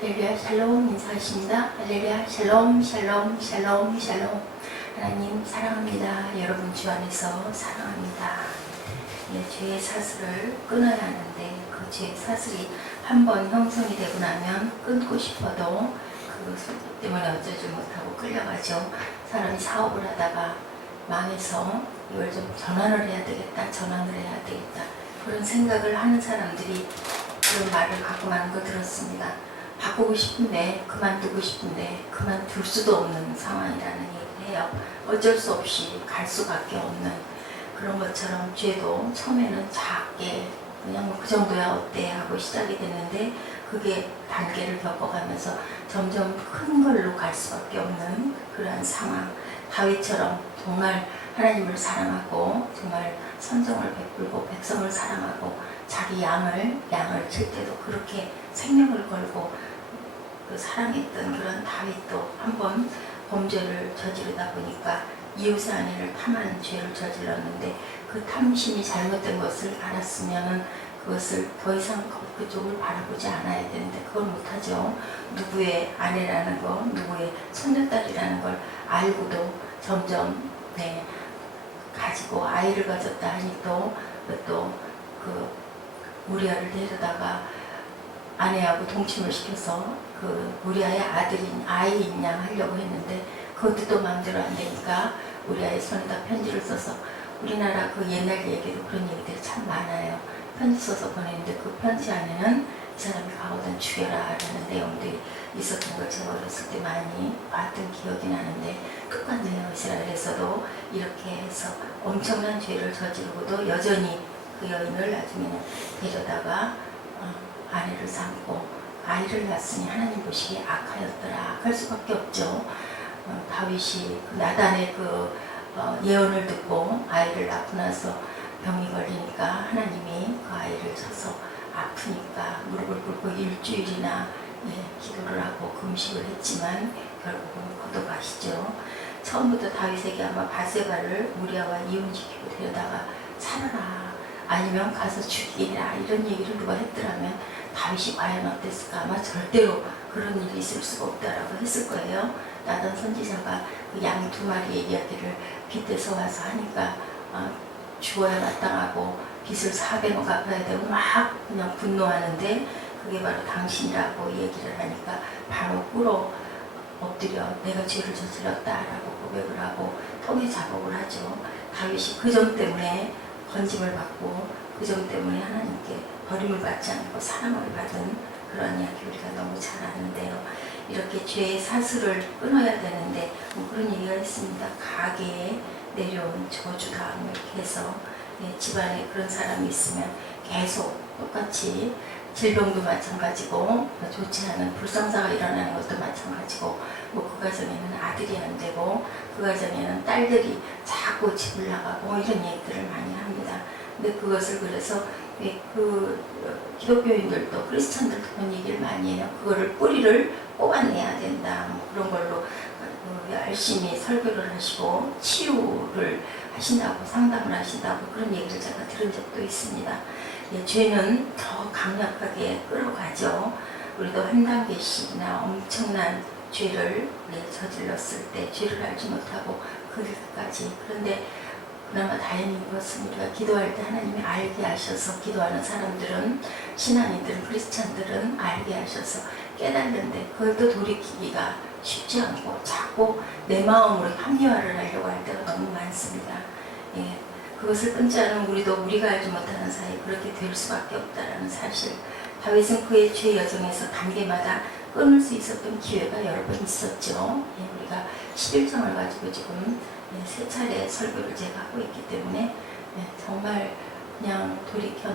할렐루야 샬롬 인사하십니다. 할렐루야 샬롬 샬롬 샬롬 샬롬. 하나님 사랑합니다. 여러분 주 안에서 사랑합니다. 죄의 사슬을 끊어야 하는데 그 죄의 사슬이 한번 형성이 되고 나면 끊고 싶어도 그것 때문에 어쩌지 못하고 끌려가죠. 사람이 사업을 하다가 망해서 이걸 좀 전환을 해야 되겠다, 전환을 해야 되겠다, 그런 생각을 하는 사람들이 그런 말을 갖고 많은 거 들었습니다. 바꾸고 싶은데, 그만두고 싶은데 그만둘 수도 없는 상황이라는 얘기를 해요. 어쩔 수 없이 갈 수밖에 없는 그런 것처럼 죄도 처음에는 작게 그냥 뭐 그 정도야 어때 하고 시작이 되는데 그게 단계를 겪어가면서 점점 큰 걸로 갈 수밖에 없는 그러한 상황. 다윗처럼 정말 하나님을 사랑하고 정말 선정을 베풀고 백성을 사랑하고 자기 양을 칠 때도 그렇게 생명을 걸고 그 사랑했던 그런 다윗도 한번 범죄를 저지르다 보니까 이웃의 아내를 탐하는 죄를 저질렀는데 그 탐심이 잘못된 것을 알았으면 그것을 더 이상 그쪽을 바라보지 않아야 되는데 그걸 못하죠. 누구의 아내라는 거, 누구의 손녀딸이라는 걸 알고도 점점 가지고 아이를 가졌다 하니 또 그 우리아를 데려다가 아내하고 동침을 시켜서 그 우리아의 아이인 양 하려고 했는데 그것도 또 마음대로 안 되니까 우리아의 손에다 편지를 써서 우리나라 그 옛날 얘기도 그런 얘기들이 참 많아요. 편지 써서 보냈는데 그 편지 안에는 이 사람이 가거든 죽여라 라는 내용들이 있었던 걸 제가 어렸을 때 많이 봤던 기억이 나는데 똑같네요. 이스라엘에서도 이렇게 해서 엄청난 죄를 저지르고도 여전히 그 여인을 나중에는 데려다가 아내를 삼고 아이를 낳았으니 하나님 보시기에 악하였더라. 악할 수밖에 없죠. 다윗이 그 나단의 그 예언을 듣고 아이를 낳고 나서 병이 걸리니까 하나님이 그 아이를 쳐서 아프니까 무릎을 꿇고 일주일이나 기도를 하고 금식을 했지만 결국은 거둬가시죠. 처음부터 다윗에게 아마 바세바를 우리아와 이혼시키고 데려다가 살아라 아니면 가서 죽이라 이런 얘기를 누가 했더라면 다윗이 과연 어땠을까? 아마 절대로 그런 일이 있을 수가 없다라고 했을 거예요. 나단 선지자가 그 양 2마리의 이야기를 빗대서 와서 하니까 죽어야 마땅하고 빚을 400억 갚아야 되고 막 그냥 분노하는데 그게 바로 당신이라고 얘기를 하니까 바로 꿇어 엎드려 내가 죄를 저질렀다라고 고백을 하고 통해 작업을 하죠. 다윗이 그 점 때문에 건짐을 받고 그 점 때문에 하나님께 버림을 받지 않고 사랑을 받은 그런 이야기 우리가 너무 잘 아는데요. 이렇게 죄의 사슬을 끊어야 되는데 뭐 그런 얘기가 있습니다. 가게에 내려온 저주다 이렇게 해서 집안에 그런 사람이 있으면 계속 똑같이 질병도 마찬가지고 좋지 않은 불상사가 일어나는 것도 마찬가지고 뭐 그 가정에는 아들이 안 되고 그 가정에는 딸들이 자꾸 집을 나가고 이런 얘기들을 많이 합니다. 근데 그것을 그래서 그 기독교인들도 크리스천들도 그런 얘기를 많이 해요. 그거를 뿌리를 뽑아내야 된다. 뭐 그런 걸로 열심히 설교를 하시고 치유를 하신다고 상담을 하신다고 그런 얘기를 제가 들은 적도 있습니다. 죄는 더 강력하게 끌어가죠. 우리도 한 단계씩이나 엄청난 죄를 저질렀을 때 죄를 알지 못하고 그 길까지. 그런데 그나마 다행인 것은 우리가 기도할 때 하나님이 알게 하셔서 기도하는 사람들은 신앙인들은 크리스찬들은 알게 하셔서 깨닫는데 그걸 또 돌이키기가 쉽지 않고 자꾸 내 마음으로 합리화를 하려고 할 때가 너무 많습니다. 그것을 끊지 않으면 우리도 우리가 알지 못하는 사이 그렇게 될 수밖에 없다는 사실. 다윗은 그의 죄 여정에서 단계마다 끊을 수 있었던 기회가 여러 번 있었죠. 우리가 11장을 가지고 지금 3차례 설교를 제가 하고 있기 때문에 정말 그냥 돌이켜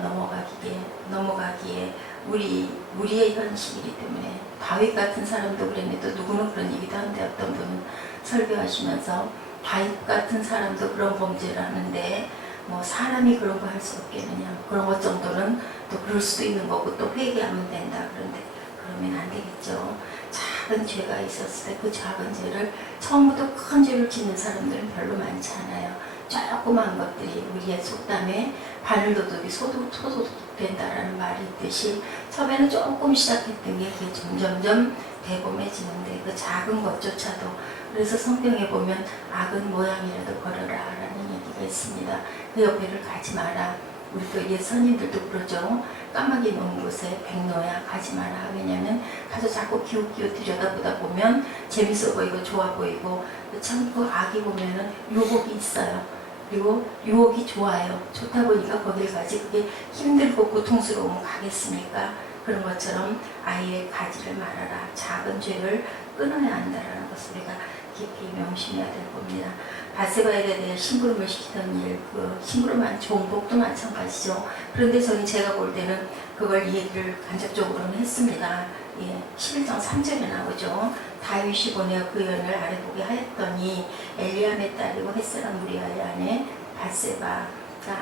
넘어가기에 우리의 현실이기 때문에 다윗 같은 사람도 그랬는데 또 누구는 그런 얘기도 하는데 어떤 분은 설교하시면서 다윗 같은 사람도 그런 범죄를 하는데 뭐 사람이 그런 거 할 수 없겠느냐, 그런 것 정도는 또 그럴 수도 있는 거고 또 회개하면 된다. 그런데 그러면 안 되겠죠. 작은 죄가 있었을 때 그 작은 죄를 처음부터 큰 죄를 짓는 사람들은 별로 많지 않아요. 조그만 것들이 우리의 속담에 바늘도둑이 소도둑 된다라는 말이 있듯이 처음에는 조금 시작했던 게 그게 점점점 대범해지는데 그 작은 것조차도 그래서 성경에 보면 악은 모양이라도 걸어라 라는 얘기가 있습니다. 그 옆에를 가지 마라. 우리 또 옛 선인들도 그러죠. 까마귀 놓은 곳에 백로야 가지 마라. 왜냐하면 가서 자꾸 기웃기웃 들여다보다 보면 재밌어 보이고 좋아 보이고 참 그 악이 보면은 유혹이 있어요. 그리고 유혹이 좋아요. 좋다 보니까 거길 가지. 그게 힘들고 고통스러우면 가겠습니까? 그런 것처럼 아이의 가지를 말아라. 작은 죄를 끊어야 한다는 것을 우리가 깊이 명심해야 될 겁니다. 바세바에 대해 심부름을 시키던 일, 그 심부름한 종복도 마찬가지죠. 그런데 저는 제가 볼 때는 그걸 얘기를 간접적으로는 했습니다. 예, 11장 3절에 나오죠. 다윗이 보내어 그 여인을 아래 보게 하였더니 엘리암의 딸이고 햇사람 우리아의 아내 바세바가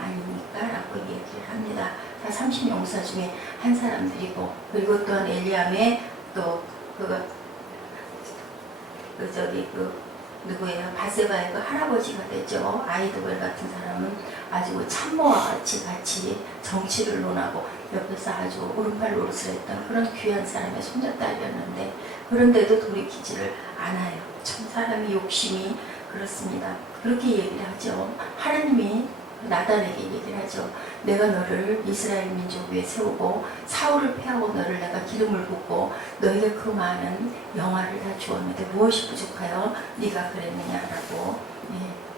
아닙니까? 라고 얘기를 합니다. 다 30용사 중에 한 사람들이고, 그리고 또한 엘리암의 또 누구예요? 바세바의 그 할아버지가 되죠. 아이도벨 같은 사람은 아주 참모와 같이 정치를 논하고 옆에서 아주 오른팔 노릇을 했던 그런 귀한 사람의 손자딸이었는데, 그런데도 돌이키지를 않아요. 참 사람이 욕심이 그렇습니다. 그렇게 얘기를 하죠. 하나님이 나단에게 얘기를 하죠. 내가 너를 이스라엘 민족 위에 세우고 사울을 패하고 너를 내가 기름을 붓고 너에게 그 많은 영화를 다 주었는데 무엇이 부족하여 네가 그랬느냐라고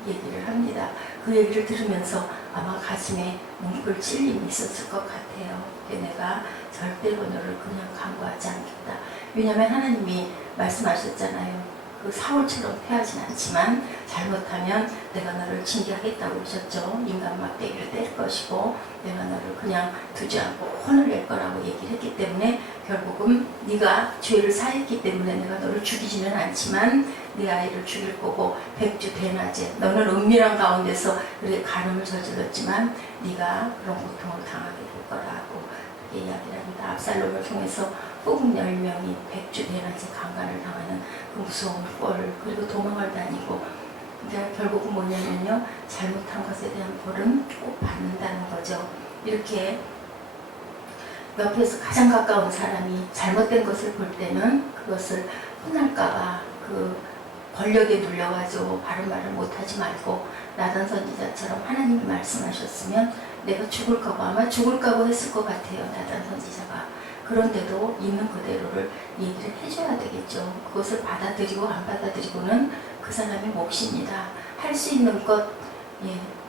얘기를 합니다. 그 얘기를 들으면서 아마 가슴에 뭉클 찔림이 있었을 것 같아요. 내가 절대로 너를 그냥 간구하지 않겠다. 왜냐하면 하나님이 말씀하셨잖아요. 그 사울처럼 패하진 않지만 잘못하면 내가 너를 징계하겠다고 그러셨죠. 인간 막대기를 뗄 것이고 내가 너를 그냥 두지 않고 혼을 낼 거라고 얘기를 했기 때문에 결국은 네가 죄를 사했기 때문에 내가 너를 죽이지는 않지만 네 아이를 죽일 거고 백주 대낮에 너는 은밀한 가운데서 그렇게 간음을 저질렀지만 네가 그런 고통을 당하게 될 거라고 그렇게 이야기를 합니다. 압살롬을 통해서 꼭 10명이 백주 대낮에 강간을 당하는 그 무서운 꼴, 그리고 도망을 다니고 이제 결국은 뭐냐면요, 잘못한 것에 대한 벌은 꼭 받는다는 거죠. 이렇게 옆에서 가장 가까운 사람이 잘못된 것을 볼 때는 그것을 혼날까봐 그 권력에 눌려가지고 바른 말을 못하지 말고 나단 선지자처럼 하나님이 말씀하셨으면 내가 죽을까고 아마 죽을까고 했을 것 같아요. 나단 선지자가. 그런데도 있는 그대로를 얘기를 해줘야 되겠죠. 그것을 받아들이고 안 받아들이고는 그 사람의 몫입니다. 할 수 있는 것,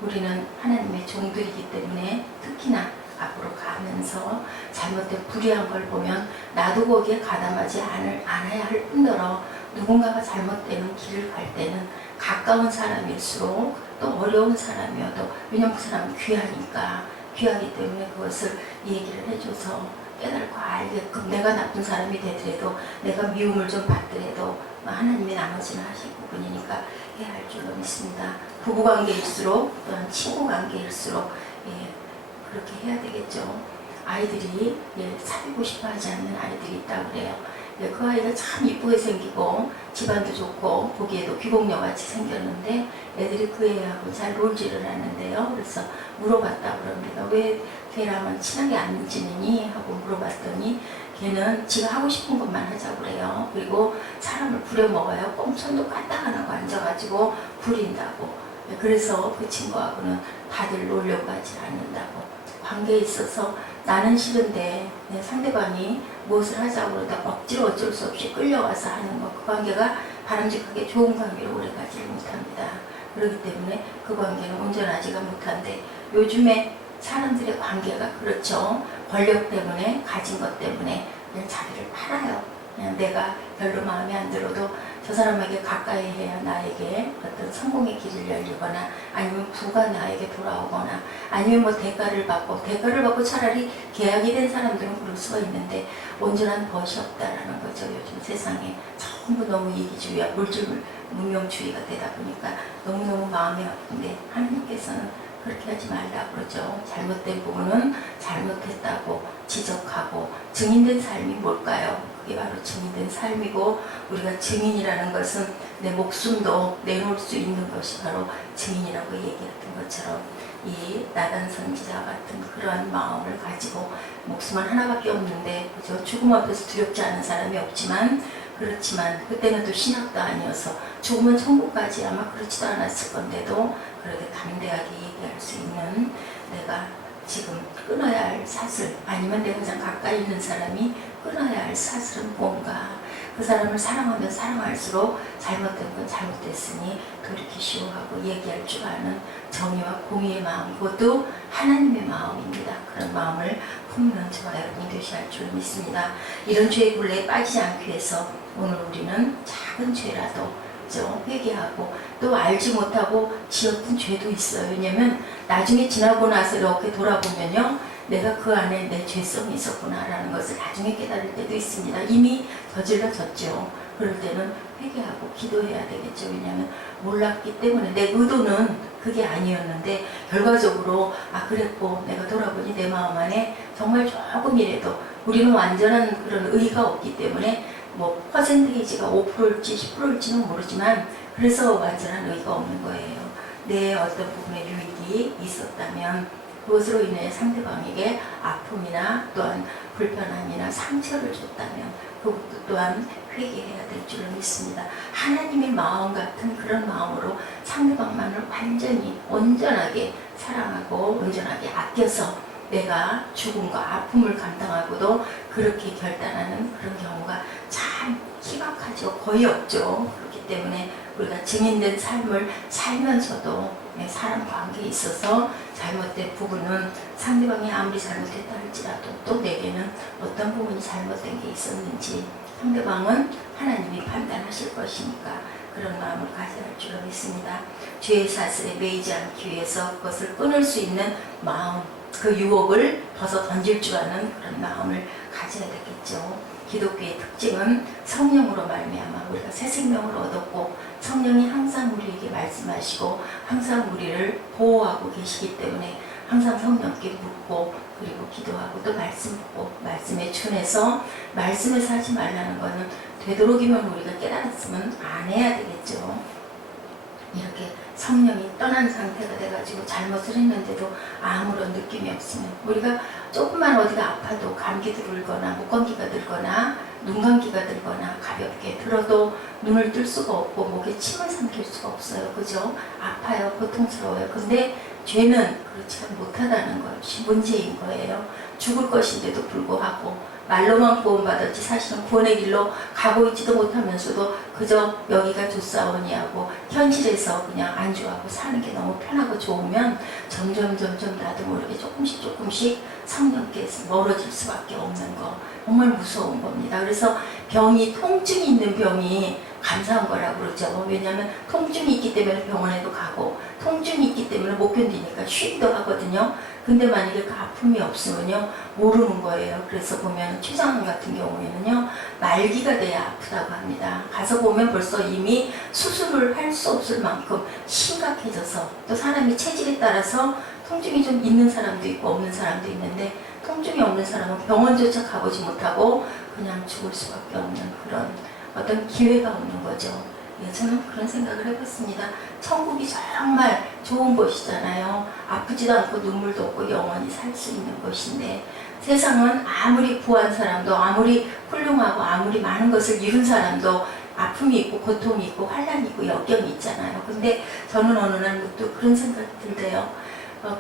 우리는 하나님의 종들이기 때문에 특히나 앞으로 가면서 잘못된 불의한 걸 보면 나도 거기에 가담하지 않아야 할 뿐더러 누군가가 잘못되는 길을 갈 때는 가까운 사람일수록 또 어려운 사람이어도, 왜냐면 그 사람은 귀하기 때문에 그것을 얘기를 해줘서 깨닫고 알게끔 내가 나쁜 사람이 되더라도 내가 미움을 좀 받더라도 하나님이 나머지는 하실 부분이니까 해야 할 줄로 믿습니다. 부부관계일수록 또한 친구관계일수록 그렇게 해야 되겠죠. 아이들이 사귀고 싶어 하지 않는 아이들이 있다고 그래요. 그 아이가 참 이쁘게 생기고 집안도 좋고 보기에도 귀공녀같이 생겼는데 애들이 그 애하고 잘 놀지를 않는데요. 그래서 물어봤다고 그럽니다. 왜 걔랑은 친하게 안 지내니? 하고 물어봤더니 걔는 지가 하고 싶은 것만 하자고 그래요. 그리고 사람을 부려먹어요. 꼼손도 까딱 안 하고 앉아가지고 부린다고. 그래서 그 친구하고는 다들 놀려고 하지 않는다고. 관계에 있어서 나는 싫은데 내 상대방이 무엇을 하자고 그러다 억지로 어쩔 수 없이 끌려와서 하는 것, 그 관계가 바람직하게 좋은 관계로 오래가지를 못합니다. 그렇기 때문에 그 관계는 온전하지가 못한데 요즘에 사람들의 관계가 그렇죠. 권력 때문에, 가진 것 때문에 그냥 자기를 팔아요. 그냥 내가 별로 마음에 안 들어도 저 사람에게 가까이 해야 나에게 어떤 성공의 길을 열리거나 아니면 부가 나에게 돌아오거나 아니면 뭐 대가를 받고 차라리 계약이 된 사람들은 그럴 수가 있는데 온전한 벗이 없다라는 거죠. 요즘 세상에 전부 너무 이기주의와 물질 문명주의가 되다 보니까 너무너무 마음이 아픈데 하나님께서는 그렇게 하지 말라 그러죠. 잘못된 부분은 잘못했다고 지적하고 증인된 삶이 뭘까요? 그게 바로 증인된 삶이고, 우리가 증인이라는 것은 내 목숨도 내놓을 수 있는 것이 바로 증인이라고 얘기했던 것처럼, 이 나단 선지자 같은 그러한 마음을 가지고, 목숨은 하나밖에 없는데 그죠? 죽음 앞에서 두렵지 않은 사람이 없지만, 그렇지만 그때는 또 신학도 아니어서 죽으면 천국까지 아마 그렇지도 않았을 건데도 그렇게 담대하게 얘기할 수 있는, 내가 지금 끊어야 할 사슬, 아니면 내가 가장 가까이 있는 사람이 끊어야 할 사슬은 뭔가, 그 사람을 사랑하면 사랑할수록 잘못된 건 잘못됐으니 돌이키시오 하고 얘기할 줄 아는 정의와 공의의 마음, 그것도 하나님의 마음입니다. 그런 마음을 품는 저와 여러분이 되셔야 할 줄 믿습니다. 이런 죄의 굴레에 빠지지 않기 위해서 오늘 우리는 작은 죄라도 회개하고, 또 알지 못하고 지었던 죄도 있어요. 왜냐면 나중에 지나고 나서 이렇게 돌아보면요, 내가 그 안에 내 죄성이 있었구나라는 것을 나중에 깨달을 때도 있습니다. 이미 저질러졌죠. 그럴 때는 회개하고 기도해야 되겠죠. 왜냐하면 몰랐기 때문에, 내 의도는 그게 아니었는데 결과적으로 그랬고, 내가 돌아보니 내 마음 안에 정말 조금이라도, 우리는 완전한 그런 의가 없기 때문에 뭐 퍼센테이지가 5%일지 10%일지는 모르지만, 그래서 완전한 의가 없는 거예요. 내 어떤 부분에 유익이 있었다면 그것으로 인해 상대방에게 아픔이나 또한 불편함이나 상처를 줬다면 그것도 또한 회개해야 될 줄로 믿습니다. 하나님의 마음 같은 그런 마음으로 상대방만을 완전히 온전하게 사랑하고 온전하게 아껴서 내가 죽음과 아픔을 감당하고도 그렇게 결단하는 그런 경우가 참 희박하죠. 거의 없죠. 그렇기 때문에 우리가 증인된 삶을 살면서도 사람 관계에 있어서 잘못된 부분은, 상대방이 아무리 잘못했다 할지라도 또 내게는 어떤 부분이 잘못된 게 있었는지 상대방은 하나님이 판단하실 것이니까 그런 마음을 가져야 할 줄로 믿습니다. 죄의 사슬에 매이지 않기 위해서 그것을 끊을 수 있는 마음, 그 유혹을 벗어 던질 줄 아는 그런 마음을 가져야 되겠죠. 기독교의 특징은 성령으로 말미암아 우리가 새 생명을 얻었고, 성령이 항상 우리에게 말씀하시고 항상 우리를 보호하고 계시기 때문에 항상 성령께 묻고, 그리고 기도하고 또 말씀 묻고, 말씀에 준해서, 말씀에서 하지 말라는 것은 되도록이면 우리가 깨달았으면 안 해야 되겠죠. 이렇게 성령이 떠난 상태가 돼가지고 잘못을 했는데도 아무런 느낌이 없으면, 우리가 조금만 어디가 아파도 감기 들거나 목감기가 들거나 눈감기가 들거나 가볍게 들어도 눈을 뜰 수가 없고 목에 침을 삼킬 수가 없어요. 그죠? 아파요. 고통스러워요. 근데 죄는 그렇지 못하다는 것이 문제인 거예요. 죽을 것인데도 불구하고 말로만 구원받았지 사실은 구원의 길로 가고 있지도 못하면서도 그저 여기가 좋사오니 하고 현실에서 그냥 안주하고 사는 게 너무 편하고 좋으면 점점 나도 모르게 조금씩 성령께 멀어질 수밖에 없는 거, 정말 무서운 겁니다. 그래서 병이, 통증이 있는 병이 감사한 거라고 그러죠. 왜냐하면 통증이 있기 때문에 병원에도 가고, 통증이 있기 때문에 못 견디니까 쉬기도 하거든요. 근데 만약에 그 아픔이 없으면요, 모르는 거예요. 그래서 보면 최장암 같은 경우에는요, 말기가 돼야 아프다고 합니다. 가서 보면 벌써 이미 수술을 할 수 없을 만큼 심각해져서, 또 사람이 체질에 따라서 통증이 좀 있는 사람도 있고 없는 사람도 있는데, 통증이 없는 사람은 병원조차 가보지 못하고 그냥 죽을 수밖에 없는 그런 어떤 기회가 없는 거죠. 예, 저는 그런 생각을 해봤습니다. 천국이 정말 좋은 곳이잖아요. 아프지도 않고 눈물도 없고 영원히 살 수 있는 곳인데, 세상은 아무리 부한 사람도, 아무리 훌륭하고 아무리 많은 것을 이룬 사람도 아픔이 있고 고통이 있고 환난이 있고 역경이 있잖아요. 근데 저는 어느 날 또 그런 생각이 들대요.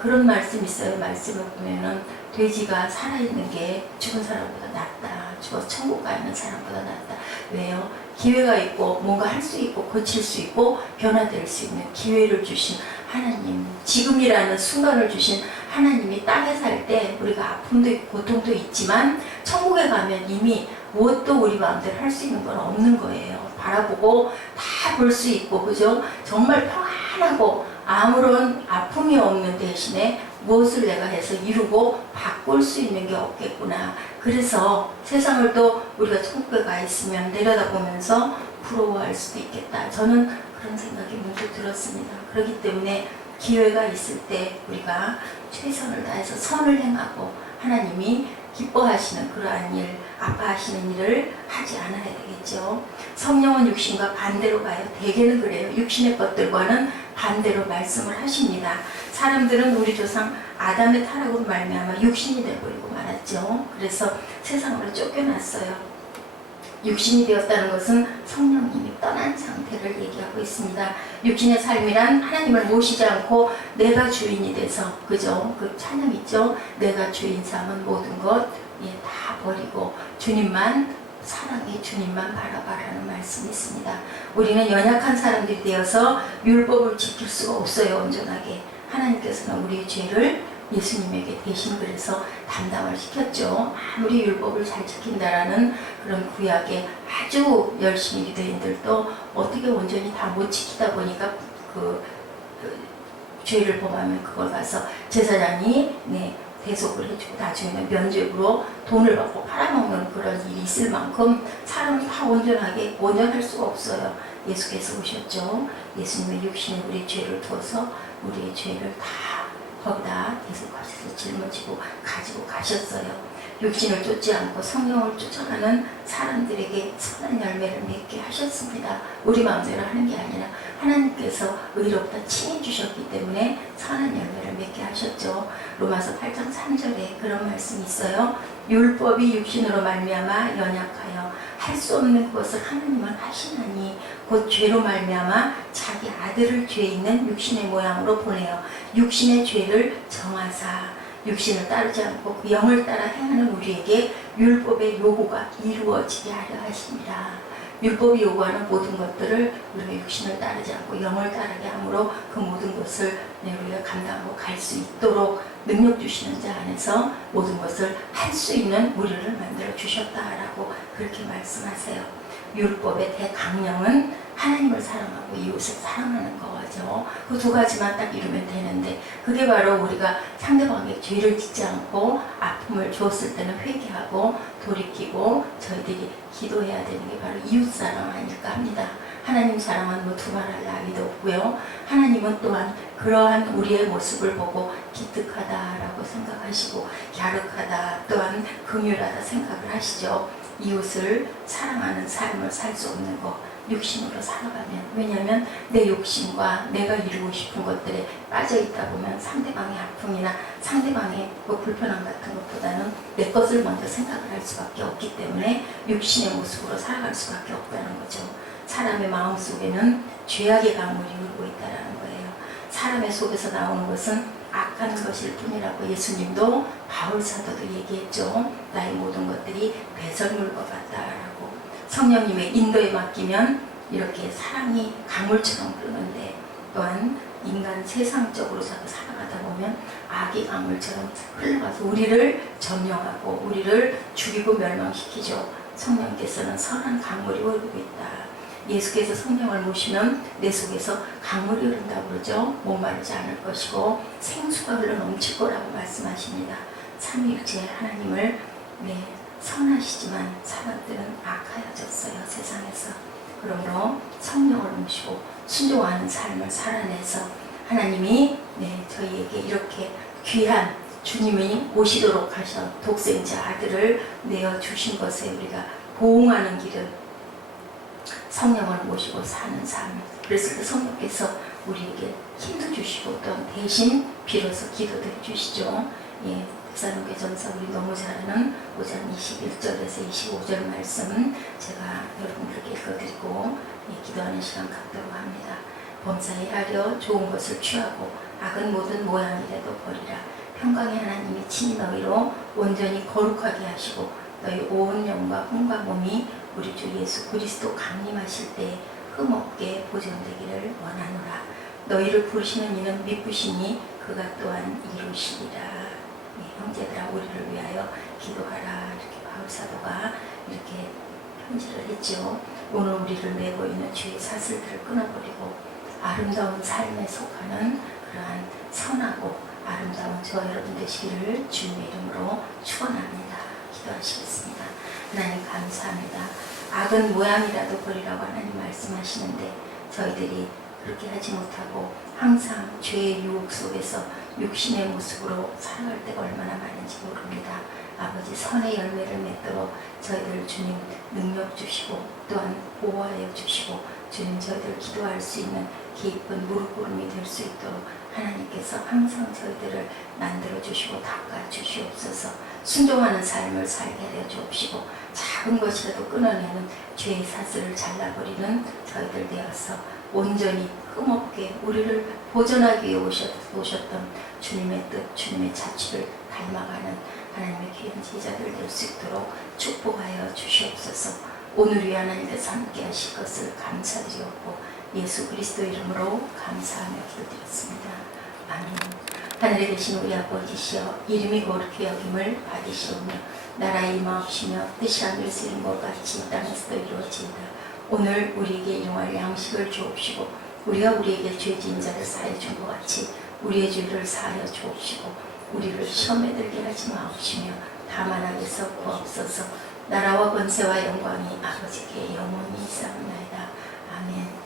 그런 말씀이 있어요. 말씀을 보면은 돼지가 살아있는 게 죽은 사람보다 낫다. 죽어서 천국 가 있는 사람보다 낫다. 왜요? 기회가 있고 뭔가 할 수 있고 고칠 수 있고 변화될 수 있는 기회를 주신 하나님, 지금이라는 순간을 주신 하나님이 땅에 살 때 우리가 아픔도 있고 고통도 있지만 천국에 가면 이미 무엇도 우리 마음대로 할 수 있는 건 없는 거예요. 바라보고 다 볼 수 있고, 그죠? 정말 평안하고 아무런 아픔이 없는 대신에 무엇을 내가 해서 이루고 바꿀 수 있는 게 없겠구나. 그래서 세상을 또 우리가 천국에 가 있으면 내려다보면서 부러워할 수도 있겠다. 저는 그런 생각이 문득 들었습니다. 그렇기 때문에 기회가 있을 때 우리가 최선을 다해서 선을 행하고 하나님이 기뻐하시는 그러한 일, 아파하시는 일을 하지 않아야 되겠죠. 성령은 육신과 반대로 가요. 대개는 그래요. 육신의 것들과는 반대로 말씀을 하십니다. 사람들은 우리 조상 아담의 타락으로 말미암아 육신이 되어버리고 말았죠. 그래서 세상으로 쫓겨났어요. 육신이 되었다는 것은 성령님이 떠난 상태를 얘기하고 있습니다. 육신의 삶이란 하나님을 모시지 않고 내가 주인이 돼서, 그죠? 그 찬양 있죠? 내가 주인 삼은 모든 것 다 버리고 주님만 사랑해, 주님만 바라봐라는 말씀이 있습니다. 우리는 연약한 사람들이 되어서 율법을 지킬 수가 없어요. 온전하게. 하나님께서는 우리의 죄를 예수님에게 대신 그래서 담당을 시켰죠. 아무리 율법을 잘 지킨다라는 그런 구약에 아주 열심히 기도인들도 어떻게 온전히 다 못 지키다 보니까 그 죄를 범하면 그걸 가서 제사장이 대속을 해주고 나중에는 면죄부로 돈을 받고 팔아먹는 그런 일이 있을 만큼 사람이 다 온전할 수가 없어요. 예수께서 오셨죠. 예수님의 육신에 우리의 죄를 두어서 우리의 죄를 다 거기다 대속하셔서 짊어지고 가지고 가셨어요. 육신을 쫓지 않고 성령을 쫓아가는 사람들에게 선한 열매를 맺게 하셨습니다. 우리 마음대로 하는 게 아니라 하나님께서 의롭다 칭해 주셨기 때문에 선한 열매를 맺게 하셨죠. 로마서 8장 3절에 그런 말씀이 있어요. 율법이 육신으로 말미암아 연약하여 할 수 없는 것을 하나님은 하시나니 곧 죄로 말미암아 자기 아들을 죄 있는 육신의 모양으로 보내어 육신의 죄를 정하사 육신을 따르지 않고 그 영을 따라 행하는 우리에게 율법의 요구가 이루어지게 하려 하십니다. 율법이 요구하는 모든 것들을 우리가 육신을 따르지 않고 영을 따르게 함으로 그 모든 것을 우리가 감당하고 갈 수 있도록 능력 주시는 자 안에서 모든 것을 할 수 있는 우리를 만들어 주셨다라고 그렇게 말씀하세요. 율법의 대강령은 하나님을 사랑하고 이웃을 사랑하는 거죠. 그 두 가지만 딱 이루면 되는데 그게 바로 우리가 상대방에게 죄를 짓지 않고 아픔을 주었을 때는 회개하고 돌이키고 저희들이 기도해야 되는 게 바로 이웃 사랑 아닐까 합니다. 하나님 사랑은 뭐 두말할 나위도 없고요. 하나님은 또한 그러한 우리의 모습을 보고 기특하다라고 생각하시고 갸륵하다 또한 긍휼하다 생각을 하시죠. 이웃을 사랑하는 삶을 살 수 없는 것 육신으로 살아가면, 왜냐하면 내 욕심과 내가 이루고 싶은 것들에 빠져있다 보면 상대방의 아픔이나 상대방의 뭐 불편함 같은 것보다는 내 것을 먼저 생각을 할 수밖에 없기 때문에 육신의 모습으로 살아갈 수밖에 없다는 거죠. 사람의 마음속에는 죄악의 강물이 흐르고 있다는 거예요. 사람의 속에서 나오는 것은 악한 것일 뿐이라고 예수님도 바울 사도도 얘기했죠. 나의 모든 것들이 배설물과 같다라고. 성령님의 인도에 맡기면 이렇게 사랑이 강물처럼 흐르는데 또한 인간 세상적으로 자꾸 살아가다 보면 악이 강물처럼 흘러가서 우리를 점령하고 우리를 죽이고 멸망시키죠. 성령께서는 선한 강물이 흐르고 있다. 예수께서 성령을 모시면 내 속에서 강물이 흐른다고 그러죠. 목마르지 않을 것이고 생수가 흘러 넘칠 거라고 말씀하십니다. 삼위일체 하나님을 선하시지만 사람들은 악하여졌어요. 세상에서. 그러므로 성령을 모시고 순종하는 삶을 살아내서 하나님이 저희에게 이렇게 귀한 주님이 오시도록 하셔 독생자 아들을 내어주신 것에 우리가 보응하는 길을 성령을 모시고 사는 삶. 그래서 그 성령께서 우리에게 힘도 주시고 또 대신 빌어서 기도도 해주시죠. 대사로교전서 우리 너무 잘 아는 5장 21절에서 25절 말씀 제가 여러분들께 읽어드리고 기도하는 시간 갖도록 합니다. 범사에 하려 좋은 것을 취하고 악은 모든 모양이라도 버리라. 평강의 하나님이 친히 너희로 온전히 거룩하게 하시고 너희 온 영과 혼과 몸이 우리 주 예수 그리스도 강림하실 때 흠없게 보존되기를 원하노라. 너희를 부르시는 이는 미쁘시니 그가 또한 이루시리라. 형제들아 우리를 위하여 기도하라. 이렇게 바울 사도가 이렇게 편지를 했죠. 오늘 우리를 메고 있는 죄의 사슬들을 끊어버리고 아름다운 삶에 속하는 그러한 선하고 아름다운 저 여러분 되시기를 주님의 이름으로 축원합니다. 기도하시겠습니다. 하나님 감사합니다. 악은 모양이라도 버리라고 하나님 말씀하시는데 저희들이 그렇게 하지 못하고 항상 죄의 유혹 속에서 육신의 모습으로 살아갈 때가 얼마나 많은지 모릅니다. 아버지 선의 열매를 맺도록 저희들 주님 능력 주시고 또한 보호하여 주시고 주님 저희들 기도할 수 있는 깊은 무릎꿇음이 될 수 있도록 하나님께서 항상 저희들을 만들어 주시고 닦아 주시옵소서. 순종하는 삶을 살게 하여 주옵시고 작은 것이라도 끊어내는 죄의 사슬을 잘라버리는 저희들 되어서 온전히 흠없게 우리를 보존하기 위해 오셨던 주님의 뜻, 주님의 자취를 닮아가는 하나님의 귀한 제자들 될 수 있도록 축복하여 주시옵소서. 오늘 이 하나님께서 함께 하실 것을 감사드리옵고 예수 그리스도 이름으로 감사하며 기도드렸습니다. 아멘. 하늘에 계신 우리 아버지시여 이름이 거룩히 여김을 받으시오며 나라의 임하옵시며 뜻이 하늘에서 이룬 것 같이 땅에서도 이루어지이다. 오늘 우리에게 일용할 양식을 주옵시고 우리가 우리에게 죄 지은 자를 사하여 준 것 같이 우리의 죄를 사하여 주옵시고 우리를 시험에 들게 하지 마옵시며 다만 악에서 구하옵소서. 나라와 권세와 영광이 아버지께 영원히 있사옵나이다. 아멘.